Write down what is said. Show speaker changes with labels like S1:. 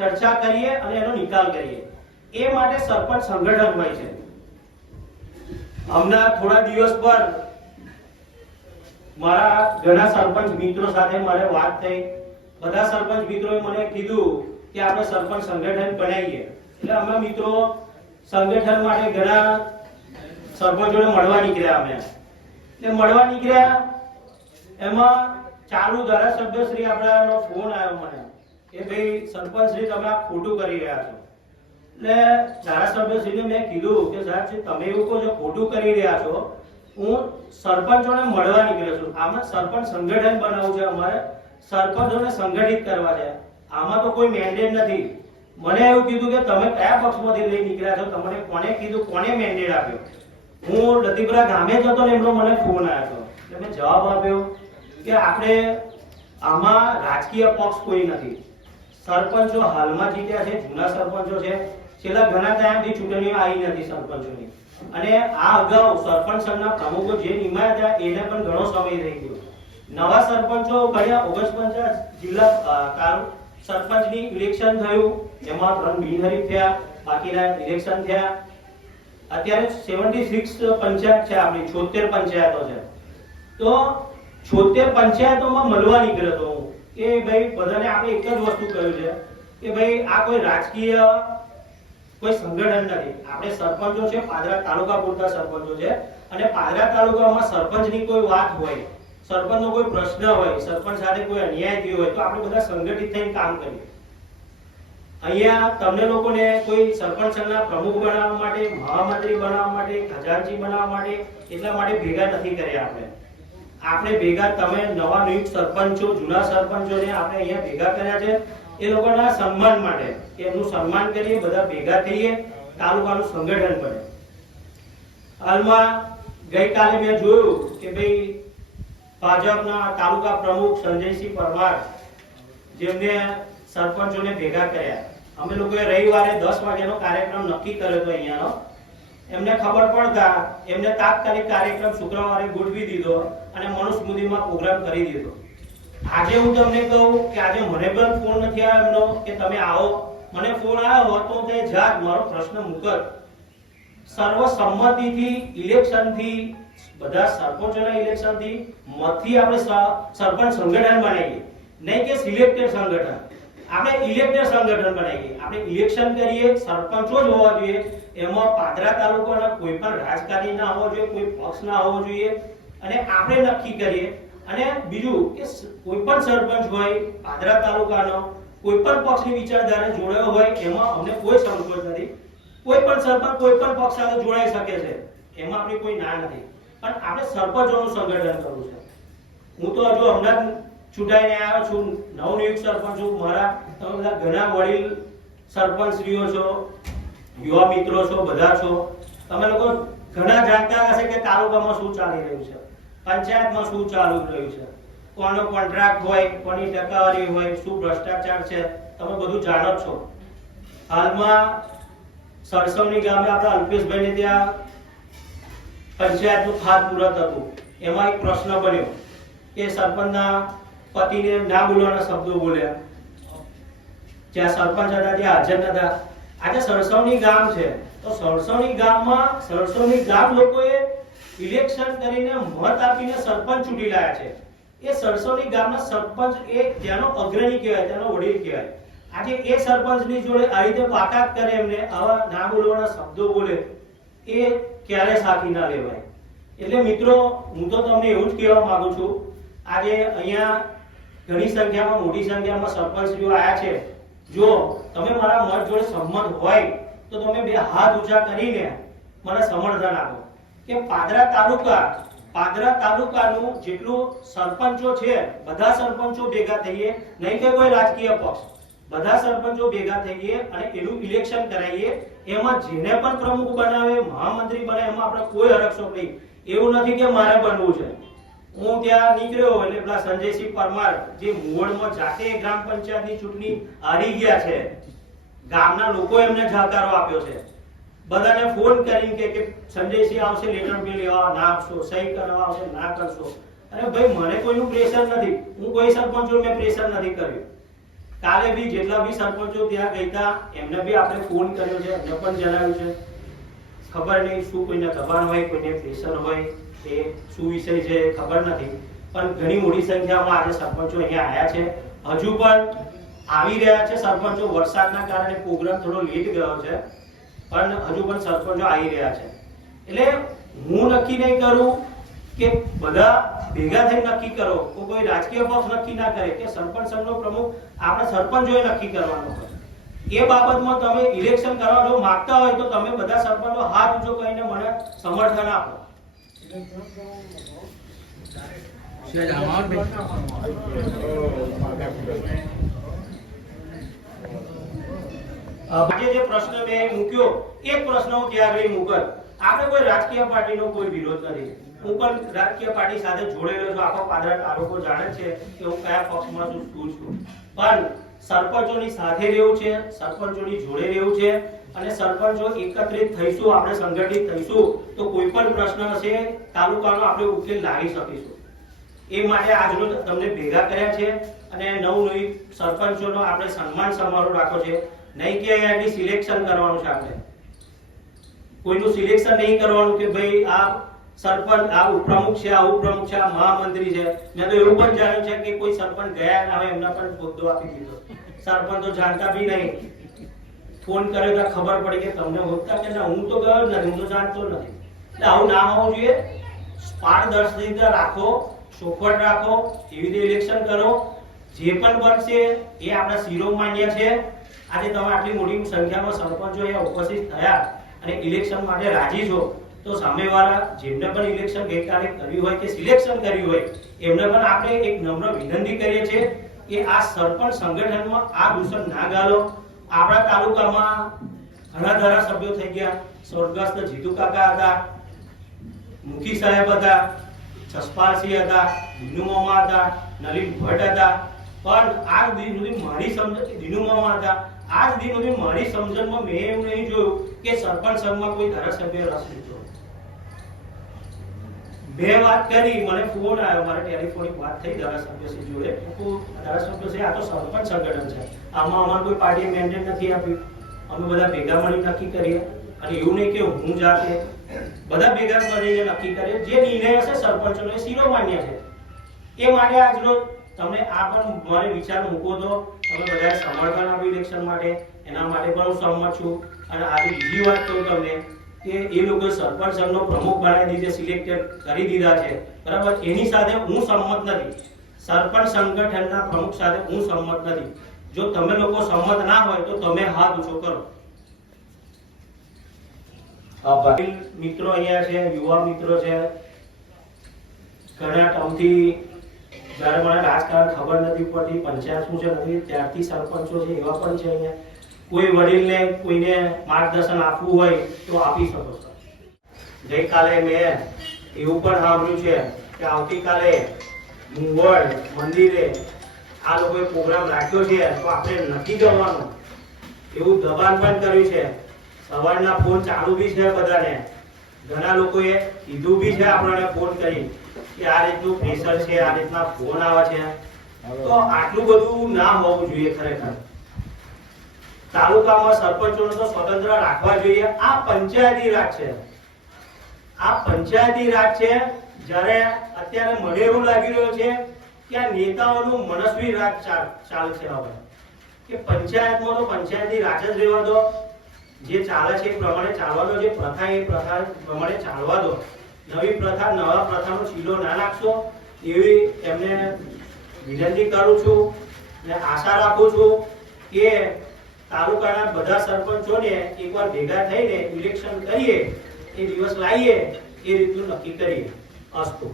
S1: ચર્ચા કરીએ અને એનો નિકાલ કરીએ. એ માટે સરપંચ સંગઠન હોય છે. હમણાં થોડા દિવસ પર મારા ઘણા સરપંચ મિત્રો સાથે મારે વાત થઈ. બધા સરપંચ મિત્રોએ મને કીધું કે આપણે સરપંચ સંગઠન બનાવીએ. એટલે અમે મિત્રો સંગઠન માટે ઘણા સરપંચોને મળવા નીકળ્યા અમે. એટલે મળવા નીકળ્યા એમાં ચાલુ ધારાસભ્ય શ્રી આપણાનો ફોન આવ્યો મને. કે ભાઈ, સરપંચ શ્રી, તમે આ ખોટું કરી રહ્યા છો. એટલે ધારાસભ્ય શ્રીને મેં કીધું કે સાહેબ તમે એવું કહો છો, ખોટું કરી રહ્યા છો, હું સરપંચોને મળવા નીકળ્યો છું. આમાં સરપંચ સંગઠન બનાવવું છે અમારે. સરપંચોને સંગઠિત કરવા છે. આમાં તો કોઈ મેન્ડેટ નથી. મને એવું કીધું કે તમે કયા પક્ષમાંથી લઈ નીકળ્યા છો? તમને કોને કીધું? કોને મેન્ડેટ આપ્યો? હું લતીપુરા ગામે જ હતો ને, એમનો મને ફોન આવ્યો એટલે મેં જવાબ આપ્યો કે આપણે આમાં રાજકીય પક્ષ કોઈ નથી. સરપંચો હાલમાં જીત્યા છે, જૂના સરપંચો છે. છેલ્લા ઘણા ટાઈમથી ચૂંટણીઓ આવી નથી સરપંચોની. અને આ અગાઉ સરપંચ સંઘના પ્રમુખો જે નિમાયા હતા, એને પણ ઘણો સમય રહી ગયો. નવા સરપંચો ઘણા ઓગણપચાસ જિલ્લા સરપંચની ઇલેક્શન થયું. એમાં ત્રણ બિનહરીફ થયા, બાકીના ઇલેક્શન થયા. અત્યારે 76 પંચાયત છે આપણી 76 પંચાયતો છે. તો 76 પંચાયતોમાં મળવા નીકળ્યો હતો કે ભાઈ બધાને આપણે એક જ વસ્તુ કહ્યું છે કે ભાઈ આ કોઈ રાજકીય કોઈ સંગઠન નથી. આપણે સરપંચો છે, પાદરા તાલુકા પૂરતા સરપંચો છે અને પાદરા તાલુકામાં સરપંચની કોઈ વાત હોય, સરપંચનો કોઈ પ્રશ્ન હોય, સરપંચ સાથે કોઈ અન્યાય થયો હોય, તો આપણે બધા સંગઠિત થઈને કામ કરીએ. અહીંયા તમને લોકોને કોઈ સરપંચ સંઘના પ્રમુખ બનાવવા માટે, મહામંત્રી બનાવવા માટે, ખજાનચી બનાવવા માટે એટલા માટે ભેગા નથી કર્યા આપણે. આપણે ભેગા, તમે નવા નિયુક્ત સરપંચો, જૂના સરપંચોને આપણે અહીંયા ભેગા કર્યા છે, એ લોકોના સન્માન માટે એમનું સન્માન કરીએ, બધા ભેગા થઈએ, તાલુકાનું સંગઠન બને. હાલમાં ગઈકાલે મેં જોયું કે ભાઈ ભાજપના તાલુકા પ્રમુખ સંજયસિંહ પરમાર, જેમને સરપંચોને ભેગા કર્યા, અમે લોકોએ રવિવારે દસ વાગ્યાનો કાર્યક્રમ નક્કી કર્યો હતો અહીંયાનો. એમને ખબર પડતા એમને તાત્કાલિક કાર્યક્રમ શુક્રવારે ગોઠવી દીધો અને મનુસ્મૃતિમાં પ્રોગ્રામ કરી દીધો. આજે હું તમને કહું કે આજે મને પણ ફોન નથી આવ્યો એમનો કે તમે આવો. મને ફોન આવ્યો હોત તો તે જાત મારો પ્રશ્ન મુકત. સર્વસંમતિથી ઇલેક્શનથી બધા સરપંચોના ઇલેક્શનથી મતથી આપણે સરપંચ સંગઠન બનાવીએ. નહીં કે સિલેક્ટેડ સંગઠન. આપણે ઇલેક્ટર સંગઠન બનાવીએ. આપણે ઇલેક્શન કરીએ, સરપંચો જ હોવા જોઈએ. એમાં પાદરા તાલુકાના કોઈ પણ રાજકારણી ના હોવો જોઈએ, કોઈ પક્ષ ના હોવો જોઈએ. અને આપણે નક્કી કરીએ. અને બીજું, કે કોઈ પણ સરપંચ હોય, પાદરા તાલુકાનો, કોઈ પણ પક્ષની વિચારધારા જોડાયો હોય, એમાં અમને કોઈ સંકોચ નથી. કોઈ પણ સરપંચ, કોઈ પણ પક્ષ સાથે જોડાઈ શકે છે, એમાં આપણી કોઈ ના નથી. પણ આપણે સરપંચોનું સંગઠન કરવું છે. હું તો હજુ હમણાં ચૂંટાઈને આવ્યો છું. નવનિયુક્ત સરપંચ છું. મારા તમે બધા ઘણા વડીલ સરપંચશ્રીઓ છો, યુવા મિત્રો છો, બધા છો. તમે લોકો ઘણા જાણતા હશે કે તાલુકામાં શું ચાલી રહ્યું છે. પંચાયતમાં શું ચાલુ રહ્યું છે. કોનો કોન્ટ્રાક્ટ હોય, કોની ટકાવારી હોય, શું ભ્રષ્ટાચાર છે, તમે બધું જાણો છો. હાલમાં સરસવની ગામે આપણા અલ્પેશભાઈને ત્યાં પંચાયતનું ખાતમુહૂર્ત હતું. એમાં એક પ્રશ્ન બન્યો કે સરપંચના પતિને ના બોલવાના શબ્દો બોલ્યા. જ્યાં સરપંચ હતા, ત્યાં હાજર નતા. આજે સરસવણી ગામ છે, તો સરસવણી ગામમાં, સરસવણી ગામ લોકોએ ઇલેક્શન કરીને મત આપીને સરપંચ ચૂંટી લાયા છે. એ સરસવણી ગામના સરપંચ એ ત્યાંનો અગ્રણી કહેવાય, ત્યાંનો વડીલ કહેવાય. આજે એ સરપંચની જોડે આ રીતે બાકાત કરે એમને, આવા ના બોલવાના શબ્દો બોલે, એ ક્યારે સાથી ના લેવાય? એટલે મિત્રો, હું તો તમને એવું જ કહેવા માંગુ છું. આજે અહીંયા ઘણી સંખ્યામાં, મોટી સંખ્યામાં સરપંચશ્રીઓ આયા છે. જો તમે મારા મત જોડે સંમત હોય, તો તમે બે હાથ ઊંચા કરીને મને સમર્થન આપો. કે પાદરા તાલુકા, પાદરા તાલુકાનું જેટલું સરપંચો છે, બધા સરપંચો ભેગા થઈએ, નહીં કે કોઈ રાજકીય પક્ષ, બધા સરપંચો ભેગા થઈએ અને એનું ઇલેક્શન કરાવીએ એમાં જેને પણ પ્રમુખ બનાવે, મહામંત્રી બને, એમાં આપણે કોઈ હરકશોક નહીં. એવું નથી કે મારે બનવું છે. હું ત્યાં નીકળ્યો એટલે પેલા સંજયસિંહ પરમાર જે મોડમાં જાતે ગ્રામ પંચાયતની ચૂંટણી હારી ગયા છે, ગામના લોકો એમને જાકારો આપ્યો છે. બધાને ફોન કરીને કે કે સંજયસિંહ આવશે લેટર બી લેવા, ના આપશો, સહી કરવા આવશે, ના કરશો. અરે ભાઈ, મને કોઈનું પ્રેશર નથી. હું કોઈ સરપંચો મેં પ્રેશર નથી કર્યું. કાલે બી જેટલા બી સરપંચો ત્યાં ગઈતા એમને બી આપણે ફોન કર્યો છે, એમને પણ જણાવ્યું છે. ખબર નહીં શું કોઈને દબાણ હોય, કોઈને પ્રેશર હોય. એ શું વિષય છે ખબર નથી, પણ ઘણી મોટી સંખ્યામાં આજે સરપંચો અહીંયા આવ્યા છે. હજુ પણ આવી રહ્યા છે સરપંચો. વરસાદના કારણે પ્રોગ્રામ થોડો લેટ ગયો છે, પણ હજુ પણ સરપંચો આવી રહ્યા છે. એટલે હું નક્કી નહીં કરું કે બધા ભેગા થઈ નક્કી કરો, તો કોઈ રાજકીય પક્ષ નક્કી ના કરે કે સરપંચ સંઘનો પ્રમુખ આપણે સરપંચોએ નક્કી કરવાનો હોય. એ બાબતમાં તમે ઇલેક્શન કરવા જો માંગતા હોય તો તમે બધા સરપંચો હાથ ઊંચો કરીને મને સમર્થન આપો. જે પ્રશ્ન મેં મૂક્યો એ પ્રશ્ન હું આગળ મૂકત? આપણે કોઈ રાજકીય પાર્ટીનો કોઈ વિરોધ નથી. હું રાજકીય પાર્ટી સાથે જોડેલો છું. આખો પાદરા તાલુકો જાણે છે કે હું કયા પક્ષમાં છું છું. પણ સરપંચોની સાથે રહેવું છે, સરપંચોની જોડે રહેવું છે અને સરપંચો એકત્રિત થઈશું, આપણે સંગઠિત થઈશું, તો કોઈ પણ પ્રશ્ન હશે, તાલુકાનો આપણે ઉકેલ લાવી શકીશું. એ માટે આજનો તમને ભેગા કર્યા છે અને નવ નવી સરપંચોનો આપણે સન્માન સમારોહ રાખો છે. નહીં કે એની સિલેક્શન કરવાનું છે આપણે. કોઈનું સિલેક્શન નહીં કરવાનું કે ભાઈ આ સરપંચ, આ ઉપપ્રમુખ છે, આ ઉપપ્રમુખ છે, આ મહામંત્રી છે. મેં તો એવું પણ જાણ્યું છે કે કોઈ સરપંચ ગયા ના હોય એમના પણ હોદ્દો આપી દીધો. સરપંચ તો જાણતા બી નહીં. ફોન કર્યો તો ખબર પડી કે તમને હોતા કે ના હું તો ગયો નથી, હું તો જાણતો નથી. એટલે આવું ના હોવું જોઈએ. પારદર્શિતા રાખો ચોખવટ રાખો, એવી રીતે ઇલેક્શન કરો. જે પણ બનશે એ આપણા શિરોમાન્ય છે. આજે તમે આટલી મોટી સંખ્યામાં સરપંચો અહીંયા ઉપસ્થિત થયા અને ઇલેક્શન માટે રાજી છો. તો સામેવાળા જેમને પણ ઇલેક્શન ગઈકાલે કર્યું હોય કે સિલેક્શન કર્યું હોય, એમને પણ આપણે એક નમ્ર વિનંતી કરીએ છીએ કે આ સરપંચ સંગઠનમાં આ દૂષણ ના ગાલો આપણા તાલુકામાં ઘણા ધારાસભ્યો થઈ ગયા. સ્વર્ગસ્થ જીતુ કાકા હતા, મુખી સાહેબ હતા, જસપાલસિંહ હતા દિનુમામા હતા, નલિન ભટ્ટ હતા. પણ આજ દિન સુધી મારી સમજ દિનુમામા હતા. આજ દિન સુધી મારી સમજણમાં મેં એવું નહીં જોયું કે સરપંચ સંઘમાં કોઈ ધારાસભ્ય રસ લીધો બે વાત કરી, મને ફોન આવ્યો, મારે ટેલિફોનિક વાત થઈ, ધારાસભ્ય જોડે. હું ધારાસભ્ય છે આ તો સરપંચ સંગઠન છે. આમાં અમારે કોઈ પાર્ટી મેન્ડેટ નથી આપ્યું. અમે બધા ભેગા મળી નક્કી કરીએ. અને એવું નહીં કે હું જાતે બધા ભેગા મળીને નક્કી કરીએ. જે નિર્ણય હશે સરપંચનો એ શિરોમાન્ય છે. એ માટે આજનો તમને આ પણ મારે વિચાર મૂકો તો તમે બધાએ સમર્થન આપ્યું ઇલેક્શન માટે. એના માટે પણ હું સહમત છું. અને આજે બીજી વાત કહું તમને. કે એ લોકો સરપંચ સંઘનો પ્રમુખ બનાવી દીધે સિલેક્ટેડ કરી દીધા છે. બરાબર? એની સાથે હું સંમત નથી. સરપંચ સંગઠનના પ્રમુખ સાથે હું સંમત નથી. જો તમે લોકો સંમત ના હોય તો તમે હાથ ઊંચો કરો. મિત્રો અહીંયા છે, યુવા મિત્રો છે. ઘણા ટાઉનથી જ્યારે મને રાજકારણ ખબર નથી પડતી, પંચાયત શું છે નથી ત્યારથી સરપંચો છે એવા પણ છે અહીંયા. કોઈ વડીલને કોઈને માર્ગદર્શન આપવું હોય તો આપી શકો છો. ગઈકાલે મેં એવું પણ સાંભળ્યું છે કે આવતીકાલે મુંગળ મંદિરે આ લોકોએ પ્રોગ્રામ રાખ્યો છે તો આપણે નથી જવાનું. એવું દબાણ પણ કર્યું છે. સવારના ફોન ચાલુ બી છે બધાને. ઘણા લોકોએ કીધું બી છે આપણને ફોન કરી કે આ રીતનું પ્રેશર છે, આ રીતના ફોન આવે છે. તો આટલું બધું ના હોવું જોઈએ ખરેખર. તાલુકામાં સરપંચોને તો સ્વતંત્ર રાખવા જોઈએ. આ પંચાયતી રાજ છે. આ પંચાયતી રાજ છે, જ્યારે અત્યારે મને એવું લાગી રહ્યું છે કે આ નેતાઓનું મનસ્વી રાજ ચાલે છે હવે. કે પંચાયતમાં તો પંચાયતી રાજ જ રહેવા દો. જે ચાલે છે એ પ્રમાણે ચાલવા દો, જે પ્રથા એ પ્રથા પ્રમાણે ચાલવા દો. નવી પ્રથા, નવા પ્રથાનો ચીલો ના નાખશો. એવી એમને વિનંતી કરું છું અને આશા રાખું છું કે તાલુકાના બધા સરપંચોને એકવાર ભેગા થઈને ઇલેક્શન કરીએ, એ દિવસ લાવીએ, એ રીતનું નક્કી કરીએ. અસ્તુ.